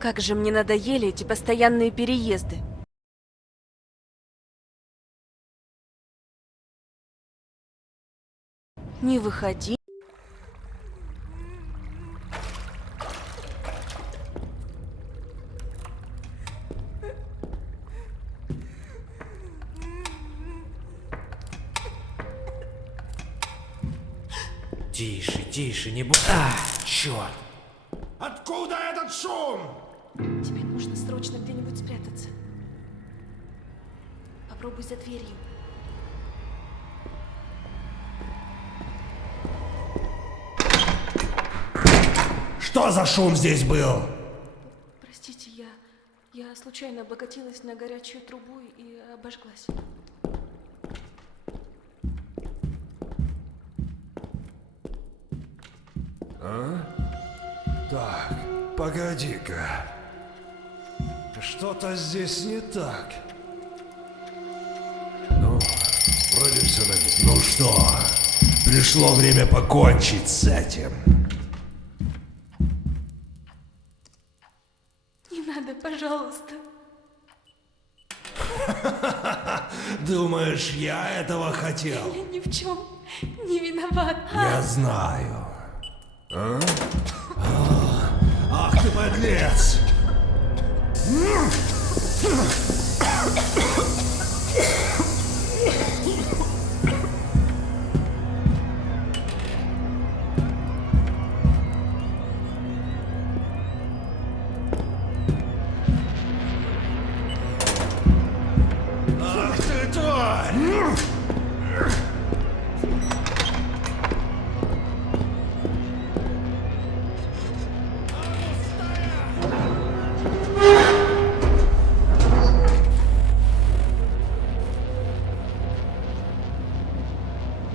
Как же мне надоели эти постоянные переезды. Не выходи. Тише, тише, не будь... А, черт! Откуда этот шум? Тебе нужно срочно где-нибудь спрятаться. Попробуй за дверью. Что за шум здесь был? Простите, я случайно облокотилась на горячую трубу и обожглась. Так, погоди-ка. Что-то здесь не так. Ну, вроде все на месте. Ну что, пришло время покончить с этим. Не надо, пожалуйста. Думаешь, я этого хотел? Я ни в чем не виноват. Я знаю. Ах ты подлец! Ах ты тварь!